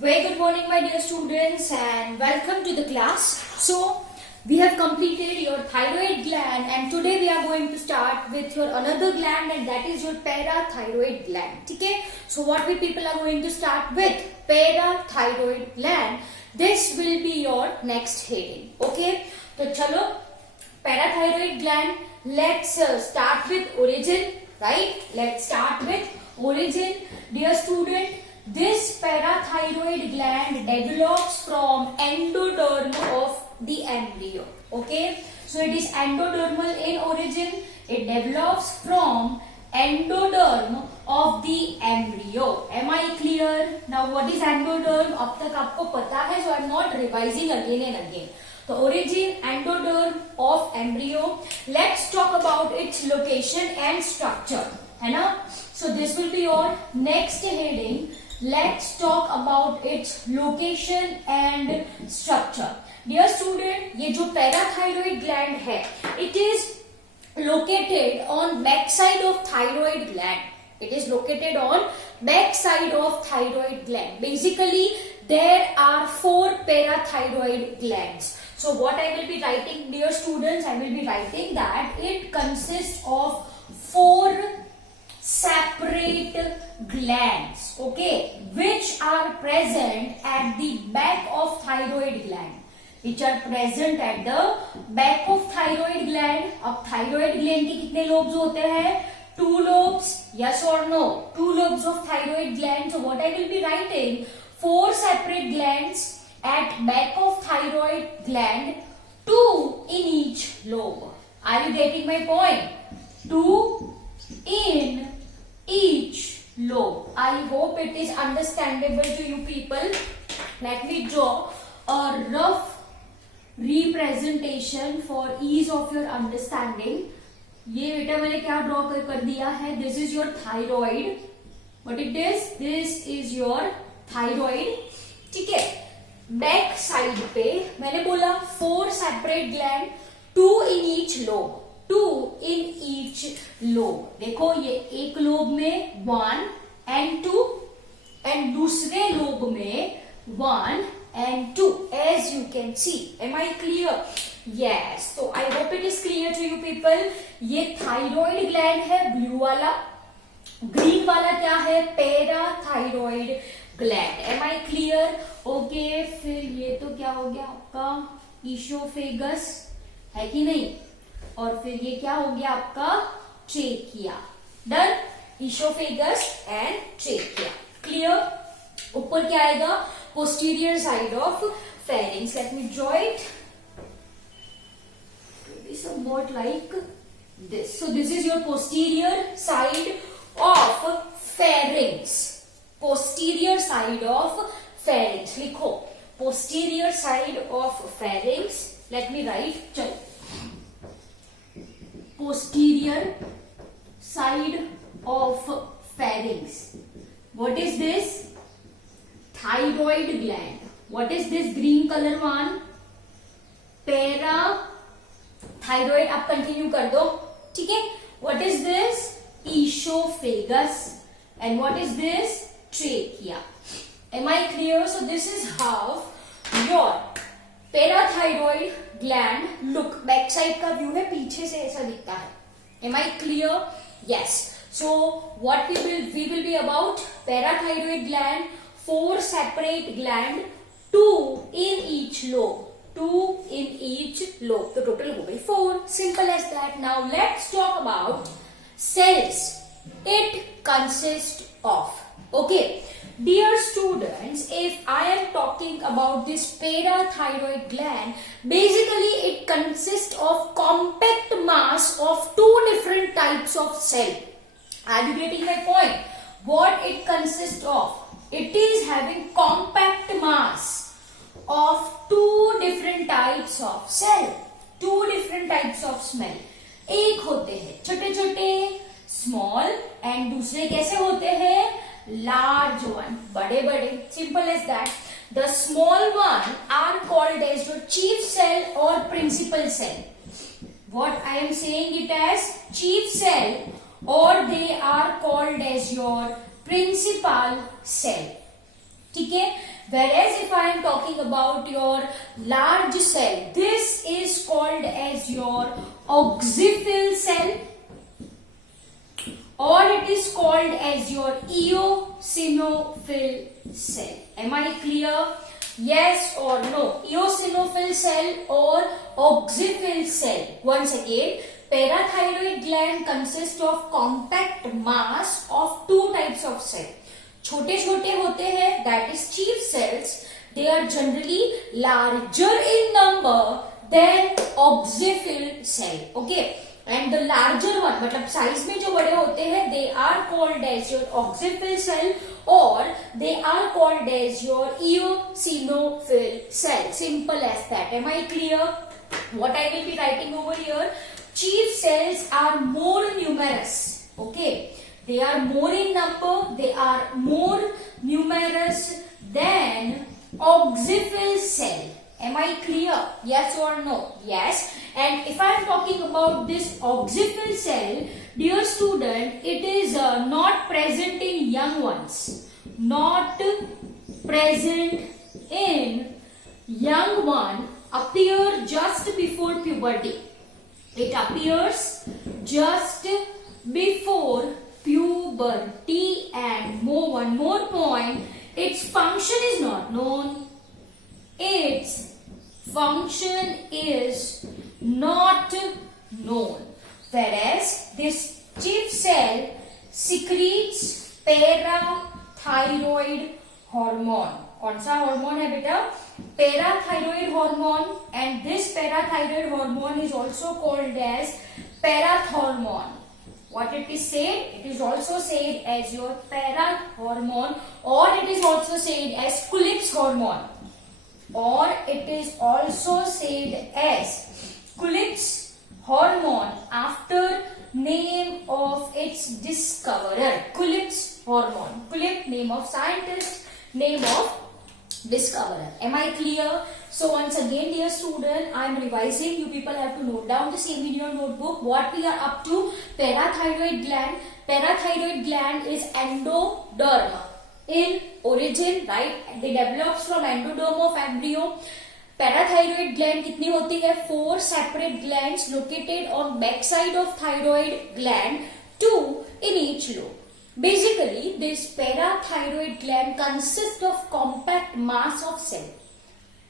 Very good morning, my dear students, and welcome to the class. So, we have completed your thyroid gland, and today we are going to start with your another gland, and that is your parathyroid gland. Okay? So, what we people are going to start with? Parathyroid gland. This will be your next heading. Okay? So, chalo, parathyroid gland. Let's start with origin. Right? Let's start with origin, dear student. This parathyroid gland develops from endoderm of the embryo. Okay, so it is endodermal in origin. It develops from endoderm of the embryo. Am I clear? Now, what is endoderm? अब तक आपको पता है, so I am not revising again and again. The origin, endoderm of embryo. Let's talk about its location and structure. है ना? So this will be your next heading. Let's talk about its location and structure. Dear student, ये जो parathyroid gland है, it is located on back side of thyroid gland. It is located on back side of thyroid gland. Basically, there are 4 parathyroid glands. So what I will be writing, dear students, I will be writing that it consists of 4 separate glands, okay, which are present at the back of thyroid gland, which are present at the back of thyroid gland. अब thyroid gland के कितने lobes होते हैं? 2 lobes, yes or no? 2 lobes of thyroid gland. So what I will be writing, 4 separate glands at back of thyroid gland, 2 in each lobe. Are you getting my point? 2 in each lobe. I hope it is understandable to you people. Let me draw a rough representation for ease of your understanding. ये बेटा मैंने क्या draw कर दिया है? This is your thyroid. What it is? This is your thyroid. ठीक है? Back side पे मैंने बोला 4 separate gland, 2 in each lobe. 2 in each lobe. देखो ये एक लोब में 1 and 2 and दूसरे लोब में 1 and 2, as you can see. Am I clear? Yes. So I hope it is clear to you people. ये thyroid gland है blue वाला, green वाला क्या है? Parathyroid gland. Am I clear? Okay. फिर ये तो क्या हो गया आपका? ईशोफेगस है कि नहीं? और फिर ये क्या हो गया आपका? Trachea. Done. Oesophagus and trachea. Clear? ऊपर क्या आएगा? Posterior side of pharynx. Let me draw it. Somewhat like this. So this is your posterior side of pharynx. Posterior side of pharynx. लिखो. Posterior side of pharynx. Let me write. चलो. Posterior side of pharynx. What is this? Thyroid gland. What is this green color one? Parathyroid. आप continue कर दो. ठीक है? What is this? Esophagus. And what is this? Trachea. Am I clear? So this is how your parathyroid gland look. Back side का view है, पीछे से ऐसा दिखता है. Am I clear? Yes. So what we will be about parathyroid gland, 4 separate gland, 2 in each lobe. 2 in each lobe. तो total हो गई 4. Simple as that. Now let's talk about cells it consists of. Okay. Dear students, if I am talking about this parathyroid gland, basically it consists of compact mass of 2 different types of cell. Are you getting my point? What it consists of? It is having compact mass of 2 different types of cell. 2 different types of smell. एक होते हैं छोटे छोटे small and दूसरे कैसे होते हैं? Large one, बड़े बड़े. Simple as that. The small one are called as your chief cell or principal cell. What I am saying it as chief cell, or they are called as your principal cell. ठीक है? Whereas if I am talking about your large cell, this is called as your oxyphil cell, or it is called as your eosinophil cell. Am I clear? Yes or no? Eosinophil cell or oxyphil cell. Once again, parathyroid gland consists of compact mass of two types of cell. छोटे छोटे होते हैं, that is chief cells. They are generally larger in number than oxyphil cell. Okay. And the larger one, मतलब size में जो बड़े होते हैं, they are called as your oxyphil cell or they are called as your eosinophil cell. Simple as that. Am I clear? What I will be writing over here? Chief cells are more numerous. Okay, they are more in number. They are more numerous than oxyphil cell. Am I clear? Yes or no? Yes. And if I am talking about this oxyphil cell, dear student, it is not present in young ones. Not present in young one, appear just before puberty. It appears just before puberty. And one more point, its function is not known. Its function is not known. Whereas this chief cell secretes parathyroid hormone. कौन सा hormone है बेटा? Parathyroid hormone. And this parathyroid hormone is also called as parathormone. What it is said? It is also said as your parathormone, or it is also said as Kulips hormone, or it is also said as Kulips hormone after name of its discoverer. Kulips hormone. Kulip, name of scientist, name of discoverer. Am I clear? So once again, dear student, I am revising. You people have to note down the same in your notebook. What we are up to? Parathyroid gland. Parathyroid gland is endoderm in origin, right? They develops from endoderm of embryo. Parathyroid gland कितनी होती है? 4 separate glands located on backside of thyroid gland, 2 in each lobe. Basically, this parathyroid gland consists of compact mass of cell.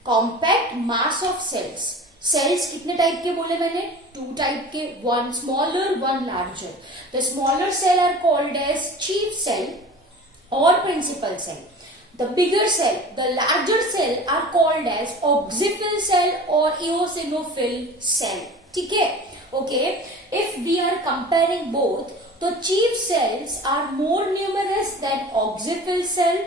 Compact mass of cells. Cells कितने type के बोले मैंने? 2 type के, one smaller, one larger. The smaller cell are called as chief cell or principal cell. The bigger cell, the larger cell are called as oxyphil cell or eosinophil cell. ठीक है? Okay. If we are comparing both, the chief cells are more numerous than oxyphil cell.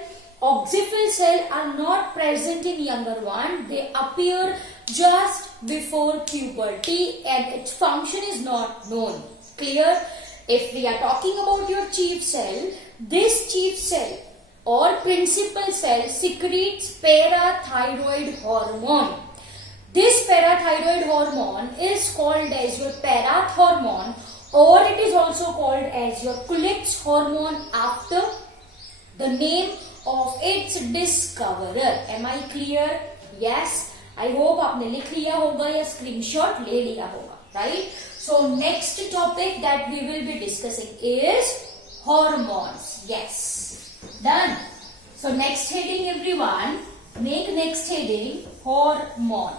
Oxyphil cell are not present in younger one. They appear just before puberty and its function is not known. Clear? If we are talking about your chief cell, this chief cell or principal cell secretes parathyroid hormone. This parathyroid hormone is called as your parathormone, or it is also called as your Kulips hormone after the name of its discoverer. Am I clear? Yes. I hope आपने लिख लिया होगा या screenshot ले लिया होगा, right? So next topic that we will be discussing is hormones. Yes. Done. So next heading, everyone. Make next heading hormone.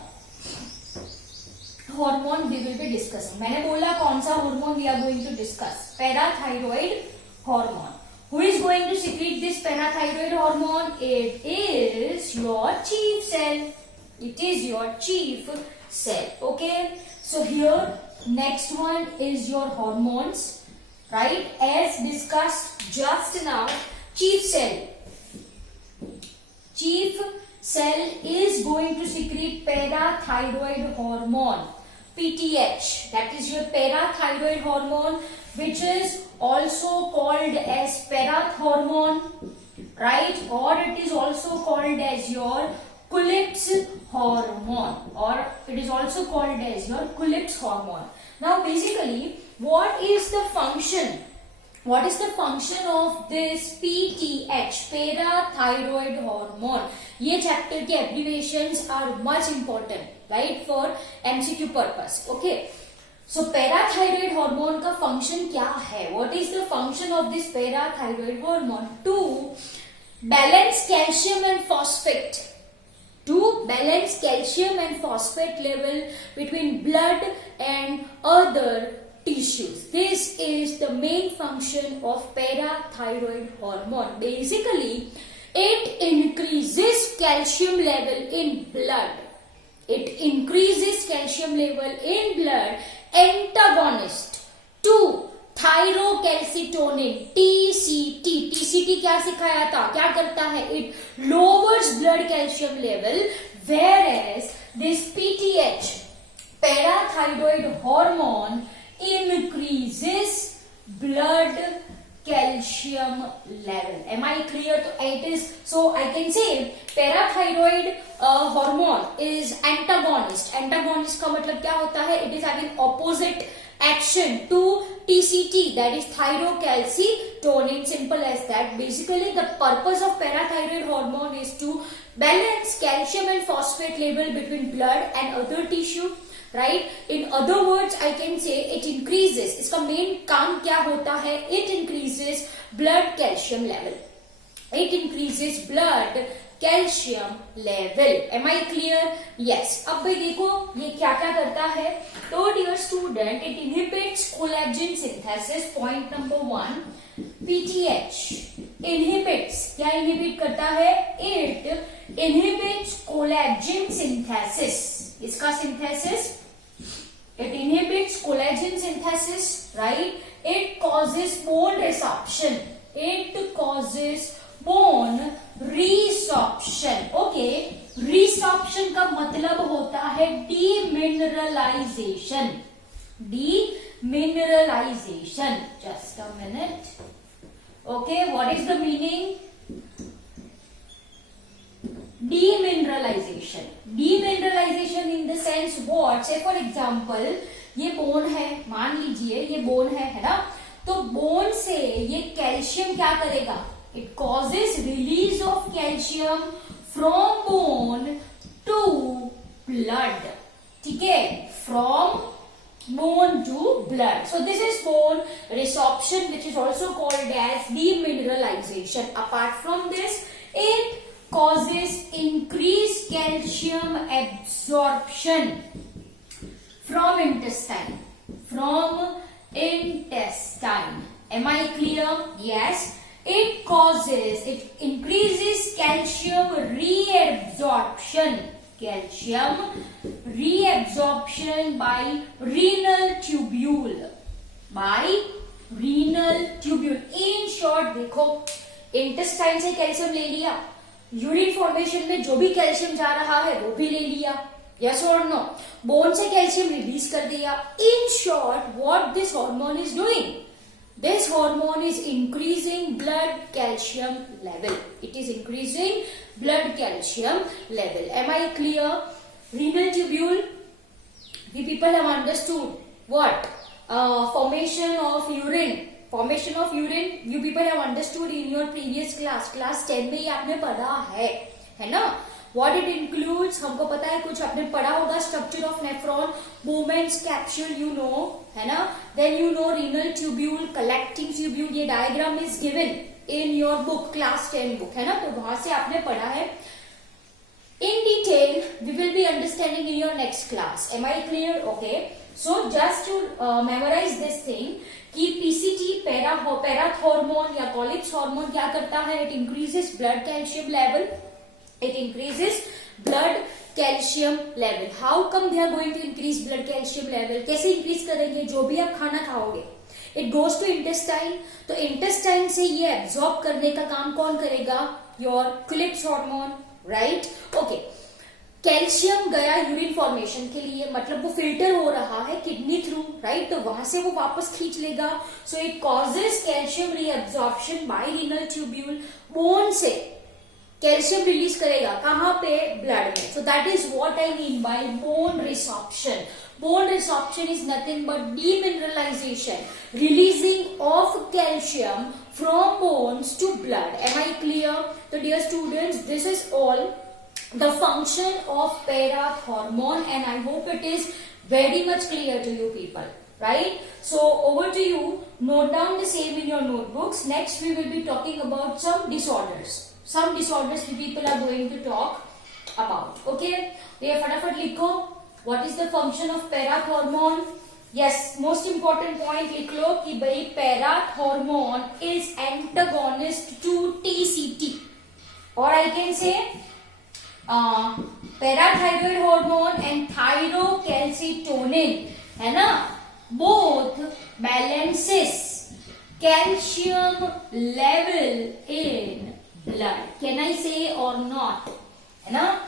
Hormone we will be discussing. मैंने बोला कौन सा hormone we are going to discuss? Parathyroid hormone. Who is going to secrete this parathyroid hormone? It is your chief cell. It is your chief cell. Okay. So here next one is your hormones, right? As discussed just now, chief cell. Chief cell is going to secrete parathyroid hormone, PTH. That is your parathyroid hormone, which is also called as parathormone, right? Or it is also called as your Kulips hormone, or it is also called as your Kulips hormone. Now basically, what is the function? What is the function of this PTH, parathyroid hormone? ये chapter के abbreviations are much important, right, for MCQ purpose. Okay, so parathyroid hormone का function क्या है? What is the function of this parathyroid hormone? To balance calcium and phosphate, to balance calcium and phosphate level between blood and other tissues. This is the main function of parathyroid hormone. Basically, it increases calcium level in blood. It increases calcium level in blood, antagonist to thyrocalcitonin, TCT. TCT क्या सिखाया था, क्या करता है? It lowers blood calcium level, whereas this PTH, parathyroid hormone, increases blood calcium level. Am I clear? So it is, so I can say parathyroid hormone is antagonist. Antagonist का मतलब क्या होता है? It is having opposite action to TCT, that is thyrocalcitonin. Simple as that. Basically, the purpose of parathyroid hormone is to balance calcium and phosphate level between blood and other tissue. Right? In other words, I can say it increases. इसका main काम क्या होता है? It increases blood calcium level. It increases blood calcium level. Am I clear? Yes. अब भाई देखो ये क्या क्या करता है. तो dear student, it inhibits collagen synthesis. Point number 1. PTH inhibits, क्या inhibit करता है? It inhibits collagen synthesis. इसका synthesis, it inhibits collagen synthesis, right? It causes bone resorption. It causes bone resorption. Okay, resorption का मतलब होता है demineralization. Demineralization. Just a minute. Okay, what is the meaning? Demineralization. Demineralization in the sense what? Say for example, ये bone है, मान लीजिए ये bone है ना? तो बोन से ये कैल्शियम क्या करेगा? It causes release of calcium from bone to blood. ठीक है? From bone to blood. So this is bone resorption, which is also called as demineralization. Apart from this, it causes increased calcium absorption from intestine. From intestine. Am I clear? Yes. It causes, it increases calcium reabsorption. Calcium reabsorption by renal tubule. By renal tubule. In short, देखो intestine से calcium ले लिया, urine formation में जो भी calcium जा रहा है वो भी ले लिया, यस और नो. बोन से कैल्शियम रिलीज कर दिया. In short, what this hormone is doing? This hormone is increasing blood calcium level. It is increasing blood calcium level. Am I clear? Renal tubule. The people have understood what? Formation of urine. Formation of urine. You people have understood in your previous class. Class 10 में ये आपने पढ़ा है ना? What it includes, हमको पता है, कुछ आपने पढ़ा होगा. Structure of nephron, Bowman's capsule, you know, है ना? Then you know renal tubule, collecting tubule. ये diagram is given in your book, class 10 book, है ना? तो वहां से आपने पढ़ा है. In detail, we will be understanding in your next class. Am I clear? Okay. So just to memorize this thing, कि PCT पैराथॉर्मोन या कॉलिप्स हार्मोन क्या करता है? It increases blood calcium level. It increases blood calcium level. How come they are going to increase blood calcium level? कैसे increase करेंगे? जो भी आप खाना खाओगे, it goes to intestine. तो intestine से ये absorb करने का काम कौन करेगा? Your Calips hormone, right? Okay. Calcium गया यूरिन फॉर्मेशन के लिए, मतलब वो फिल्टर हो रहा है किडनी थ्रू, राइट? तो वहां से वो वापस खींच लेगा. So it causes calcium reabsorption bye renal tubule. Bone से कैल्शियम रिलीज करेगा कहां पे? ब्लड में. So that is what I mean by bone resorption. Bone resorption is nothing but demineralization, releasing of calcium from bones to blood. Am I clear? So dear students, this is all the function of parathormone, and I hope it is very much clear to you people, right? So over to you. Note down the same in your notebooks. Next we will be talking about some disorders. Some disorders we people are going to talk about. Okay, तो ये फटाफट लिखो. What is the function of parathormone? Yes, most important point लिख लो कि भाई parathormone is antagonist to TCT, or I can say parathyroid hormone and thyrocalcitonin, है ना, both balances calcium level in blood. Can I say or not? है ना,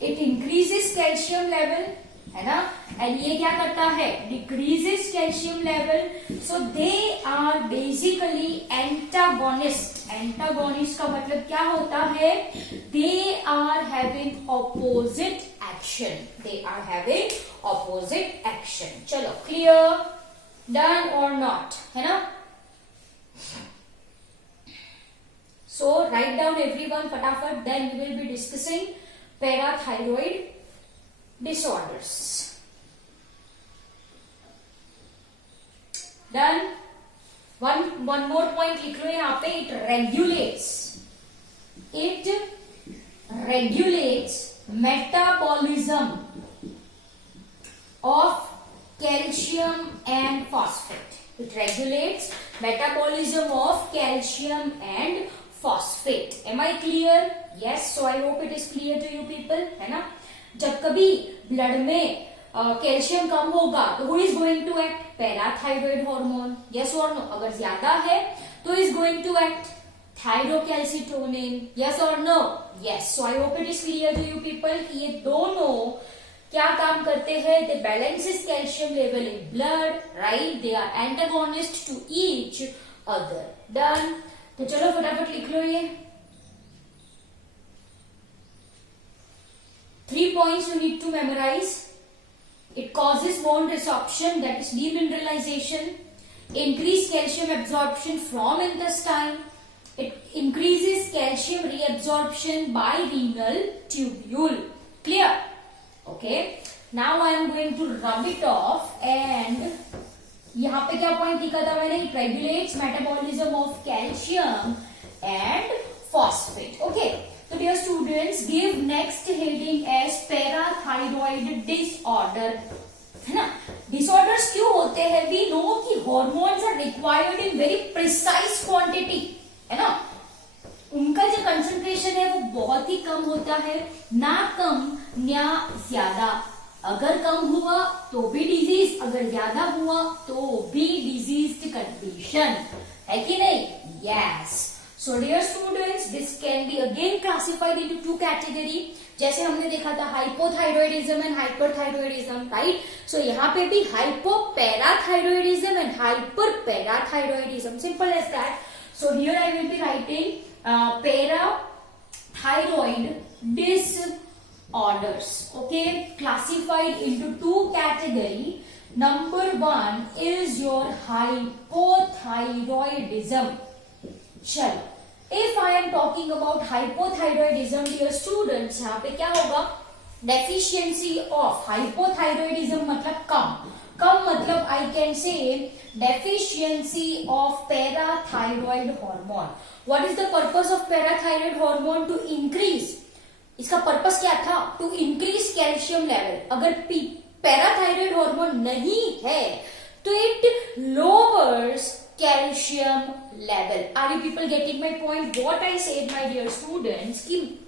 it increases calcium level, है ना, and ये क्या करता है, decreases calcium level. So they are basically antagonist. Antagonist का मतलब क्या होता है, they are having opposite action. They are having opposite action. चलो, clear, done or not, है ना. So write down everyone फटाफट. Then we will be discussing parathyroid disorders. Done. One more point लिख लो यहाँ पे. It regulates metabolism of calcium and phosphate. It regulates metabolism of calcium and phosphate. Am I clear? Yes. So I hope it is clear to you people, है ना. जब कभी blood में calcium कम होगा तो who is going to act? Parathyroid hormone. Yes और no? अगर ज्यादा है तो is going to act thyrocalcitonin. Yes और no? Yes. So I hope it is clear to you people कि ये दोनों क्या काम करते हैं. They balances calcium level in blood, right. They are antagonist to each other. Done. तो चलो फटाफट लिख लो ये 3 points you need to memorize. It causes bone resorption, that is demineralization, increased calcium absorption from intestine. It increases calcium reabsorption by renal tubule. Clear? Okay. Now I am going to rub it off, and यहाँ पे क्या point लिखा था मैंने? It regulates metabolism of calcium and phosphate. Okay. So dear students, give next heading as parathyroid disorder, है ना. Disorders क्यों होते हैं? We know कि hormones are required in very precise quantity, है ना. उनका जो concentration है वो बहुत ही कम होता है, ना कम ना ज्यादा. अगर कम हुआ तो भी डिजीज, अगर ज्यादा हुआ तो भी डिजीज्ड कंडीशन, है कि नहीं? Yes. So dear students, this can be again classified into two category. जैसे हमने देखा था hypothyroidism and hyperthyroidism, right? So यहाँ पे भी hypoparathyroidism and hyperparathyroidism. Simple as that. So here I will be writing parathyroid disorders. Okay, classified into two category. Number one is your hypothyroidism. चलो, if I am talking about hypothyroidism, dear students, यहाँ पे क्या होगा? Deficiency of hypothyroidism मतलब कम. कम मतलब I can say deficiency of parathyroid hormone. What is the purpose of parathyroid hormone? To increase. इसका purpose क्या था? To increase calcium level. अगर parathyroid hormone नहीं है तो it lowers calcium level. Are you people getting my point? What I said, my dear students, कि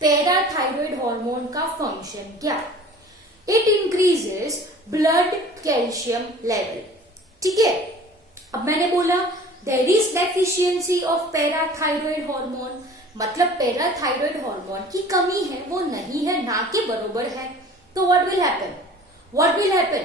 parathyroid hormone का function क्या? It increases blood calcium level. ठीक है? अब मैंने बोला there is deficiency of parathyroid hormone, मतलब parathyroid hormone की कमी है, वो नहीं है, ना के बरोबर है. तो what will happen? What will happen?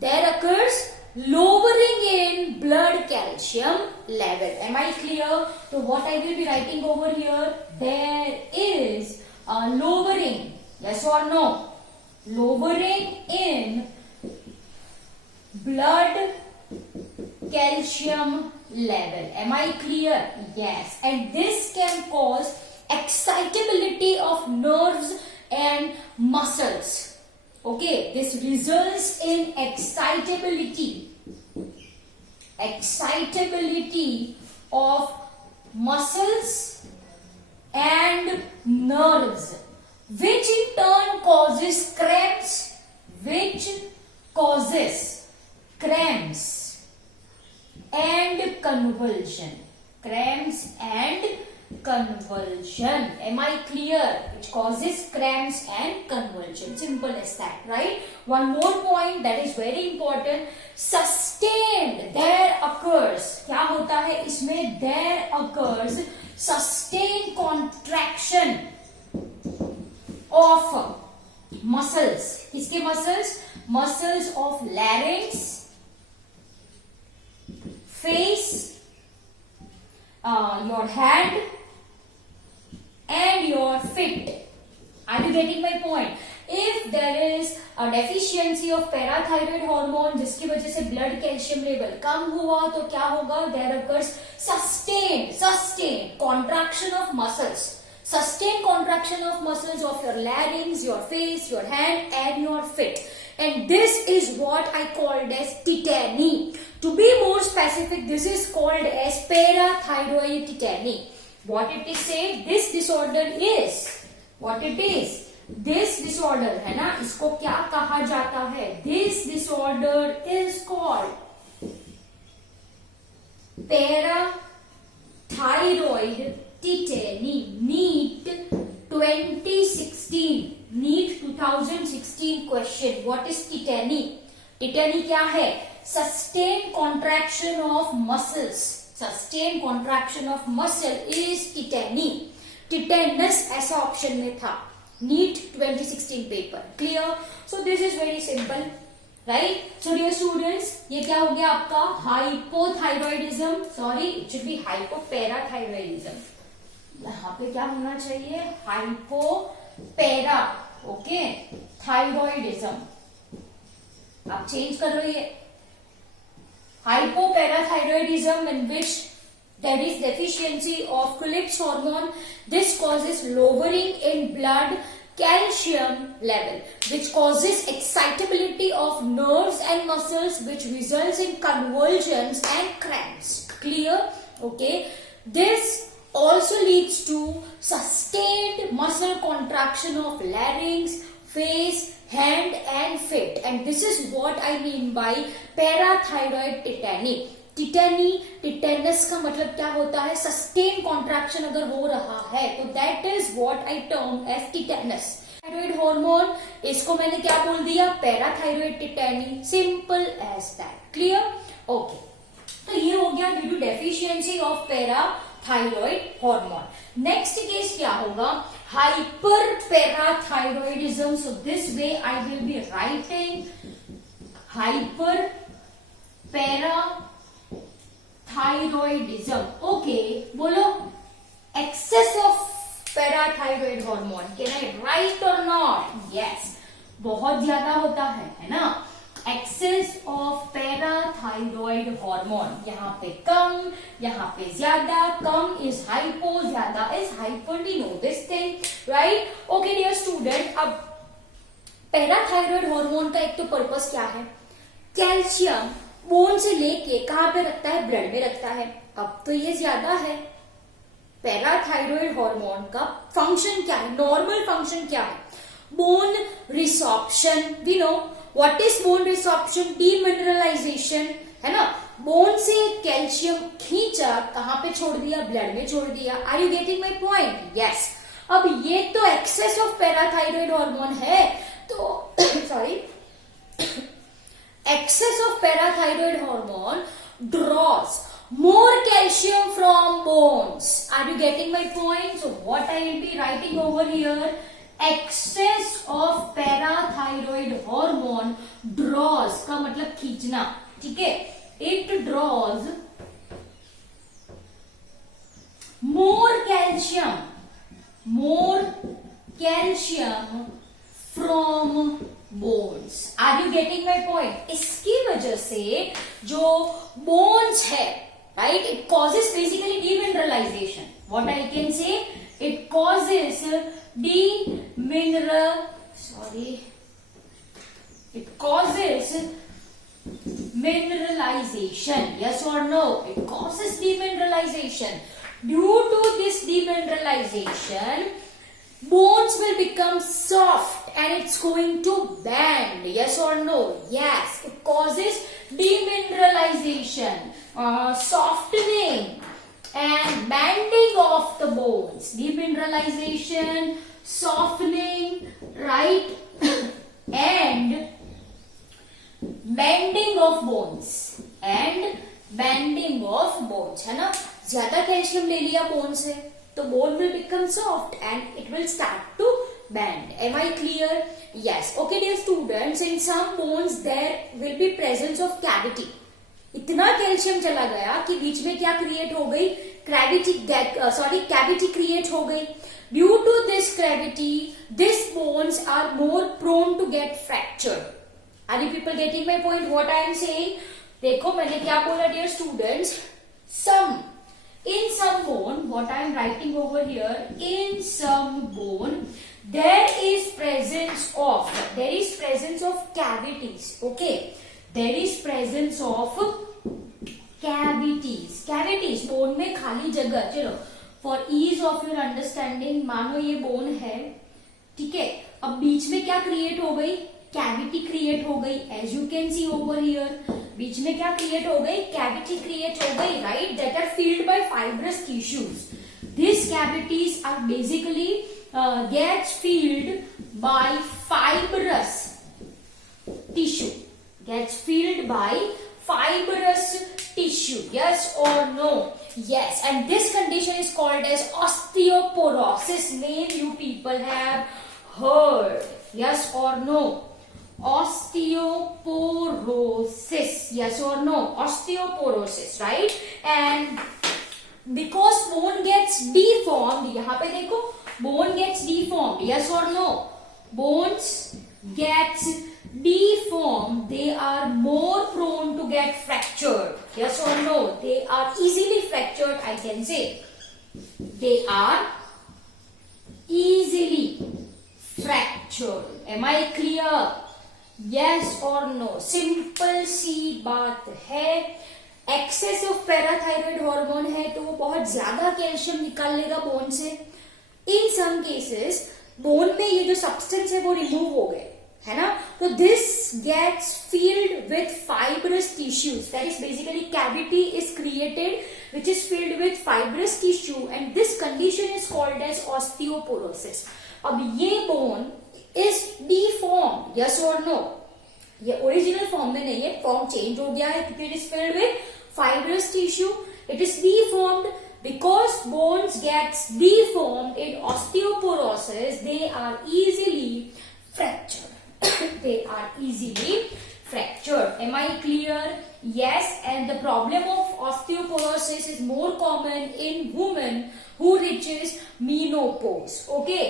There occurs lowering in blood calcium level. Am I clear? So what I will be writing over here, there is a lowering. Yes or no? Lowering in blood calcium level. Am I clear? Yes. And this can cause excitability of nerves and muscles. Okay, this results in excitability of muscles and nerves, which in turn causes cramps, and convulsion. Am I clear? It causes cramps and convulsion. Simple as that, right? One more point that is very important. Sustained, there occurs. क्या होता है इसमें? There occurs sustained contraction of muscles. किसके muscles? Muscles of larynx, face, your hand and your feet. Are you getting my point? If there is a deficiency of parathyroid hormone जिसकी वजह से blood calcium level कम हुआ तो क्या होगा? There occurs sustained contraction of muscles. Sustained contraction of muscles of your larynx, your face, your hand and your feet. And this is what I called as tetany. To be more specific, this is called as parathyroid tetany. What it is say? This disorder is what it is. This disorder है ना, इसको क्या कहा जाता है? This disorder is called parathyroid tetany. NEET 2016, NEET 2016 question. What is tetany? Tetany क्या है? Sustained contraction of muscles. Sustained contraction of muscle is tetany. Tetanus ऐसा ऑप्शन में था NEET 2016 paper. Clear? So this is very simple, right? So dear students, ये क्या हो गया आपका? Hypothyroidism. Sorry, it should be hypoparathyroidism. यहाँ पे क्या होना चाहिए? Hypopara. Okay? Thyroidism. आप चेंज कर लो ये. Hypoparathyroidism, in which there is deficiency of Cleyp's hormone. This causes lowering in blood calcium level, which causes excitability of nerves and muscles, which results in convulsions and cramps. Clear? Okay. This also leads to sustained muscle contraction of larynx, face, hand and feet. And this is what I mean by parathyroid tetany. Tetanus का मतलब क्या होता है? Sustain contraction अगर हो रहा है तो that is what I term as tetanus. Thyroid hormone, इसको मैंने क्या बोल दिया? Parathyroid tetany. Simple as that. Clear? Okay. तो ये हो गया due to deficiency of parathyroid hormone. Next case क्या होगा? Hyper parathyroidism. So this way I will be writing hyper parathyroidism. Okay, बोलो. Excess of parathyroid hormone, can I write और not? Yes, बहुत ज्यादा होता है ना. एक्सेस ऑफ पैराथायरॉइड हार्मोन, यहाँ पे कम, यहाँ पे ज्यादा. कम इज हाइपो, ज्यादा is hyper. We know this thing, right? Okay dear student, अब पैराथायरॉइड हार्मोन का एक तो पर्पस क्या है? कैल्शियम बोन से लेके कहां पे रखता है? ब्लड में रखता है. अब तो ये ज्यादा है. पैराथायरॉइड हार्मोन का फंक्शन क्या है? नॉर्मल फंक्शन क्या है? Bone resorption. We know what is bone resorption? Demineralization, है ना. बोन से कैल्शियम खींचा, कहां पे छोड़ दिया? ब्लड में छोड़ दिया. Are you getting my point? Yes. अब ये तो एक्सेस ऑफ पैराथायरॉइड हार्मोन है, तो sorry, excess of parathyroid hormone draws more calcium from bones. Are you getting my point? So what I will be writing over here, excess of parathyroid hormone draws का मतलब खींचना. ठीक है? It draws more calcium from bones. Are you getting my point? इसकी वजह से जो bones है, right, it causes basically demineralization. What I can say, It causes mineralization. Yes or no? It causes demineralization. Due to this demineralization, bones will become soft and it's going to bend. Yes or no? Yes. It causes demineralization, softening and bending of the bones. Demineralization, softening, right? And bending of bones. है ना? ज्यादा calcium ले लिया bone से तो bone will become soft and it will start to bend. Am I clear? Yes. Okay dear students, in some bones there will be presence of cavity. इतना calcium चला गया कि बीच में क्या क्रिएट हो गई, कैविटी क्रिएट हो गई. Due to this cavity this bones are more prone to get fractured. Are you people getting my point what I am saying? देखो मैंने क्या बोला dear students, in some bone, what I am writing over here, in some bone there is presence of cavities. Okay, there is presence of cavities bone में खाली जगह. चलो for ease of your understanding मानो ये bone है, ठीक है. अब बीच में क्या क्रिएट हो गई, कैविटी क्रिएट हो गई. As you can see over here, बीच में क्या क्रिएट हो गई, कैविटी क्रिएट हो गई, right? That are filled by fibrous tissues. This cavities are basically gets filled by fibrous tissue. Gets filled by fibrous tissue. Yes or no? Yes. And this condition is called as osteoporosis. Name you people have heard. Yes or no? Osteoporosis. Yes or no? Osteoporosis, right? And because bone gets deformed, यहाँ पे देखो bone gets deformed. Yes or no? Bones gets deformed, they are more prone to get fractured. Yes or no? They are easily fractured, I can say. They are easily fractured. Am I clear? Yes or no? Simple सी बात है. Access of parathyroid hormone है तो वो बहुत ज्यादा calcium निकाल लेगा bone से. इन सम केसेस बोन में ये जो सब्सटेंस है वो रिमूव हो गए, है ना? तो this gets filled with fibrous tissues. That is basically cavity is created which is filled with fibrous tissue and this condition is called as osteoporosis. अब ये बोन इज डिफॉर्म्ड. यस और नो? ये original form में नहीं है, form change हो गया है क्योंकि it is filled with fibrous tissue. It is deformed. Because bones gets deformed in osteoporosis, they are easily fractured. They are easily fractured. Am I clear? Yes. And the problem of osteoporosis is more common in women who reaches menopause. Okay,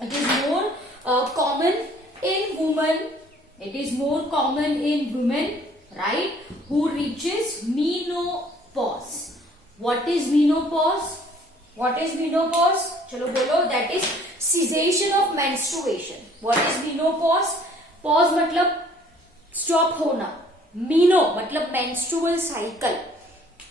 it is more common in women. It is more common in women, right? Who reaches menopause. What is menopause? What is menopause? चलो बोलो. That is cessation of menstruation. What is menopause? Pause मतलब stop होना. Meno मतलब menstrual cycle.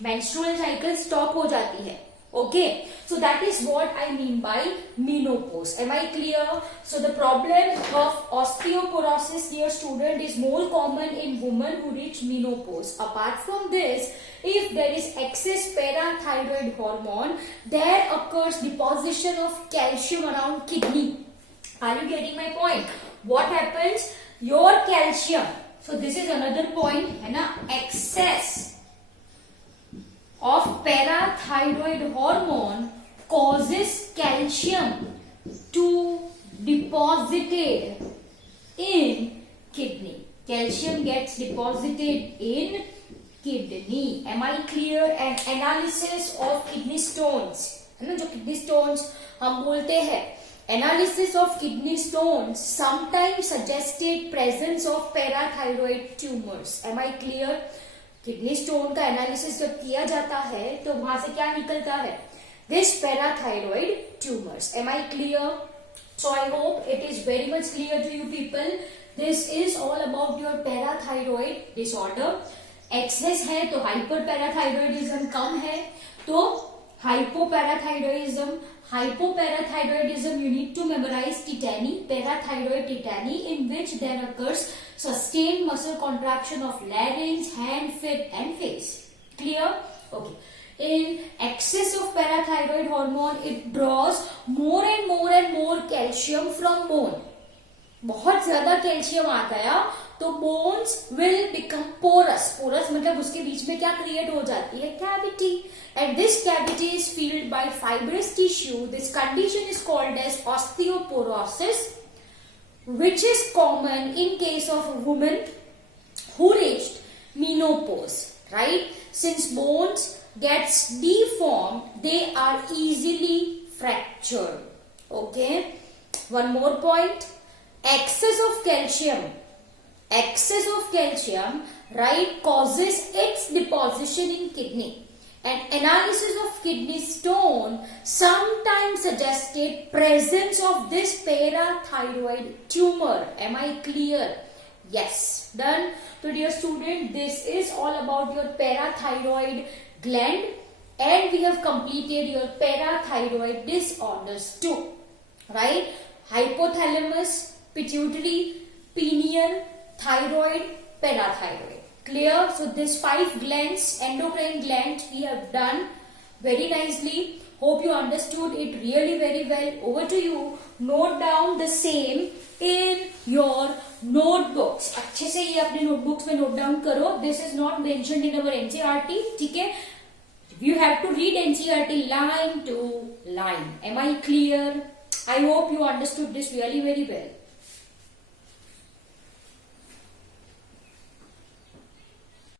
Menstrual cycle stop हो जाती है. Okay, so that is what I mean by menopause. Am I clear? So the problem of osteoporosis, dear student, is more common in women who reach menopause. Apart from this, if there is excess parathyroid hormone, there occurs deposition of calcium around kidney. Are you getting my point? What happens? Your calcium. So this is another point, है ना? Excess of parathyroid hormone causes calcium to deposited in kidney. Calcium gets deposited in kidney. Am I clear? And analysis of kidney stones, है ना? जो kidney stones हम बोलते हैं, analysis of kidney stones sometimes suggested presence of parathyroid tumors. Am I clear? Kidney stone का analysis जब किया जाता है तो वहां से क्या निकलता है, this parathyroid tumors. Am I clear? So I hope it is very much clear to you people. This is all about your parathyroid disorder. Excess है तो हाइपरपैराथाइरॉइडिज्म, कम है तो हाइपोपैराथाइरॉइडिज्म. Hypoparathyroidism, you need to memorize tetany, parathyroid tetany, in which there occurs sustained muscle contraction of larynx, hand, feet and face. Clear? Okay. In excess of parathyroid hormone, it draws more and more and more calcium from bone. बहुत ज्यादा calcium आ गया तो bones will become porous. Porous मतलब उसके बीच में क्या क्रिएट हो जाती है? Cavity. And this cavity is filled by fibrous tissue. This condition is called as osteoporosis, which is common in case of a woman who reached menopause, right? Since bones gets deformed, they are easily fractured. Okay. One more point. Excess of calcium, right, causes its deposition in kidney. And analysis of kidney stone sometimes suggested presence of this parathyroid tumor. Am I clear? Yes. Done. So dear student, this is all about your parathyroid gland, and we have completed your parathyroid disorders too, right? Hypothalamus, pituitary, pineal, thyroid, parathyroid. Clear? So these 5 glands, endocrine glands, we have done very nicely. Hope you understood it really very well. Over to you. Note down the same in your notebooks. अच्छे से ये अपने notebooks में note down करो. This is not mentioned in our NCERT. ठीक है? You have to read NCERT line to line. Am I clear? I hope you understood this really very well.